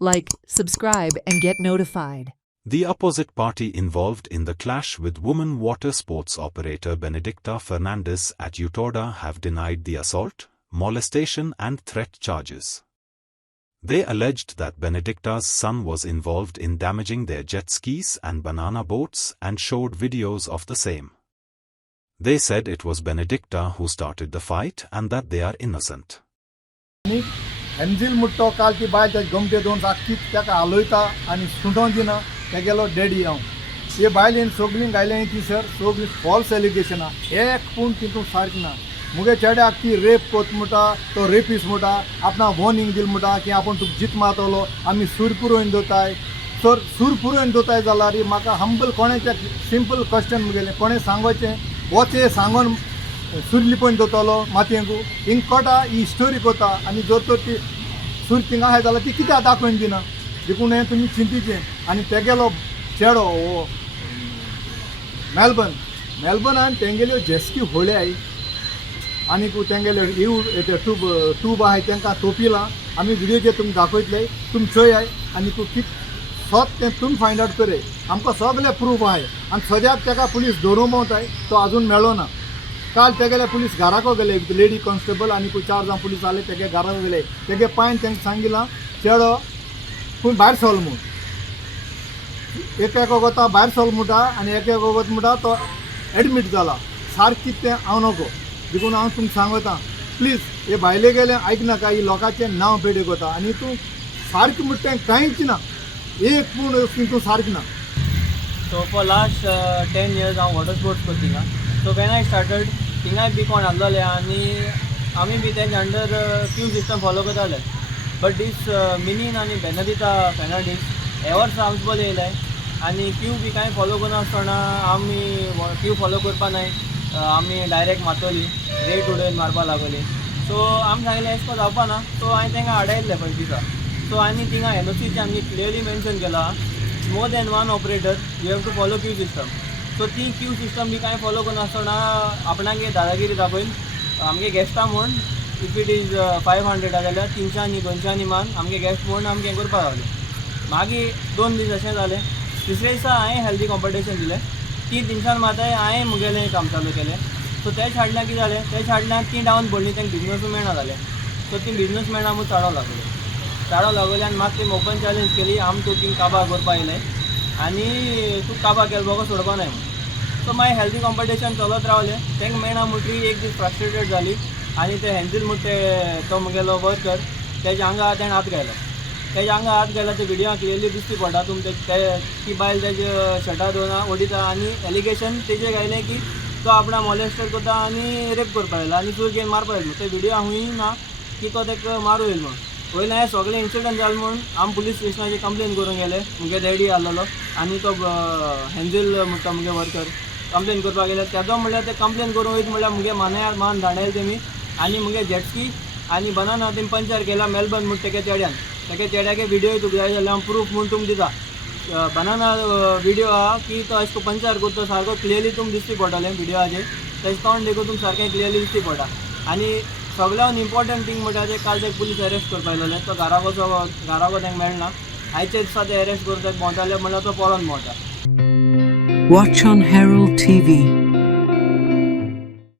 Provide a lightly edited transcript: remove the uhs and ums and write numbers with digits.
Like, subscribe, and get notified. The opposite party involved in the clash with woman water sports operator Benedicta Fernandez at Utorda have denied the assault, molestation and threat charges. They alleged that Benedicta's son was involved in damaging their jet skis and banana boats and showed videos of the same. They said it was Benedicta who started the fight and that they are innocent. हेंजिल मुट्टो काल ती bye त्या गमटे दोन आख्खी त्याका आलोयता आनी सुटोन दिना ते गेलो डॅडी हांव हे बायलेन सगळीं गायलें ती सर सगळीं फॉल्स एलिगेशनां एक पूण तितून सारकें ना मुगे चेड्याक ती रेप कोत म्हणटा तो रेपीस म्हणटा आपणाक वॉर्निंग दिल म्हणटा की आपूण तुका जीत मारतलो आमी सूर पुरोवन दोताय सर सूर पुरोवन दोताय जाल्यार म्हाका हंबल कोणेचें सिंपल क्वेश्चन मुगेलें कोणें सांगोचें वचें सांगोन सूर लिपोवन दोतलो मातयेंकू हिंग कोटा ही स्टोरी कोता आनी जर तर ती सूर थिंगा आहाय जाल्यार ती कित्याक दाखोवन दिना देखून हें तुमी चिंतीचें आनी तेगेलो चेडो हो मेलबर्नान तेंगेल्यो जेस्की होळ्याय आनी तेंगेले ट्यूब आहाय तांकां तोपिलां आमी व्हिडिओचेर तुमकां दाखयतले तुमी चोयाय आनी तूं कित सोत तें तुमी फायंड आवट करे आमकां सगळे प्रूफ आहाय आनी सद्याक ताका पुलीस धरून भोंवताय तो आजून मेळ्ळो ना काल तेगेले पुलीस घराको गेले लेडी कॉन्स्टेबल आनी 4 जाण पुलीस आले तेगे घराको गेले तेगे पांय तांकां सांगिलां चेडो पूण भायर सोल म्हूण एक वता भायर सोल म्हणटा आनी एक वत म्हणटा तो एडमीट जाला सारकें तें हांव नोको देखून हांव तुमकां सांगता प्लीज हे भायले गेले आयकनाका ही लोकांचें नांव पेडे कोता आनी तूं सारकें म्हणटा तें कांयच ना एक पूण तूं सारकें ना. सो फॉर लास्ट 10 years हांव वॉटर स्पोर्ट्स करता थिंगा सो वेन आय स्टार्टड थिंगाय बी कोण आसलोले आनी आमी बी तेंच्या अंडर क्यू सिस्टम फॉलो करताले बट दीस मिनीन आनी बेनेडिक्टा फेर्नांडीस एवर आमचे येयले आनी क्यू बी कांय फॉलो करनासतना आमी क्यू फॉलो करपा नाय आमी डायरेक्ट मारतली रेट उडोवन मारपा लागली सो आमी सांगलें एशको जावपा ना सो हांवें तेंकां आडायल्लें पळय दिसा सो आनी थिंगा एनओसीचें आमी क्लियरली मेन्शन केलां more than one operator you have to follow queue system so ती क्यू सिस्टम बी कांय फॉलो करनासतना आपणागे दादागिरी दाखोवन आमगे गेस्टां म्हूण इफ इट इज 500 जाल्यार 300 200 मान आमगे गेस्ट म्हूण आमगे हें करपा लागले मागीर 2 दीस अशें जालें तिसरे दिसा हांवें हेल्दी कॉम्पिटिशन दिलें 3 दिसांनी माताय हांवें मुगेलें काम चालू केलें सो ते छाडल्यार कितें जालें ते छाडल्यार ती डावन पडली तांकां बिजनसूय मेळना जालें सो ती बिजनसमॅना म्हूण चाडो लागले आनी म्हाका ती ओपन चॅलेंज केली आम तूं थिंग काबार करपा येयलें आनी तूं काबार केलो बगो सोडपा नाय म्हणून सो मागीर हेल्दी कॉम्पिटिशन चलत रावलें तांकां मेळना म्हणटरी एक दीस फ्रस्ट्रेटेड जाली आनी ते हेंजील म्हणटा तो मुगेलो वर्कर तेज्या आंगा ताणें हात घालो तेज्या आंगा हात घाला ते व्हिडिओ क्लियरली दिसती पडटा तुमचे ती बायल तेजे शर्टा दोन ओडिता आनी एलिगेशन तेजे घायलें की तो आपणा मॉलेस्टेड करता आनी रेप करपा येयला आनी सूर घेवन मारपा येयलो ते व्हिडिओ हूंय ना की तो ताका मारूं येयलो म्हणून पयलें हें सगळें इन्सिडंट जालें म्हूण आमी पुलीस स्टेशनाचेर कंप्लेन करूंक गेले मुगे डॅडी आसलेलो आनी तो हेंजील म्हणटा मुगे वर्कर कंप्लेन करपाक गेले तेजो म्हणल्यार ते कंप्लेन करूंक वयता म्हणल्यार मुगे मानार मान धांडायले तेमी आनी मुगे जेटस्की आनी बनाना तेमी पंचर केला मेलबर्न म्हूण तेगे चेड्यान तेगे चेड्यागे व्हिडिओ तुका जाय जाल्यार हांव प्रूफ म्हूण तुमकां दिता बनाना व्हिडिओ आहा की तो अशें पंचर करता सारको क्लियरली तुमकां दिसती पडटलें व्हिडिओचेर तेजें तोंड देखून तुमकां सारकें क्लियरली दिसती पडटा आनी सगळ्यान इम्पॉर्टंट थिंग म्हणटा तें काल ते पुलीस अरेस्ट करपा येयलोले तो घराको तांकां मेळना आयचे दिसा ते अरेस्ट करता भोंवताले म्हणल्यार तो पळोवन भोंवता. Watch on Herald TV.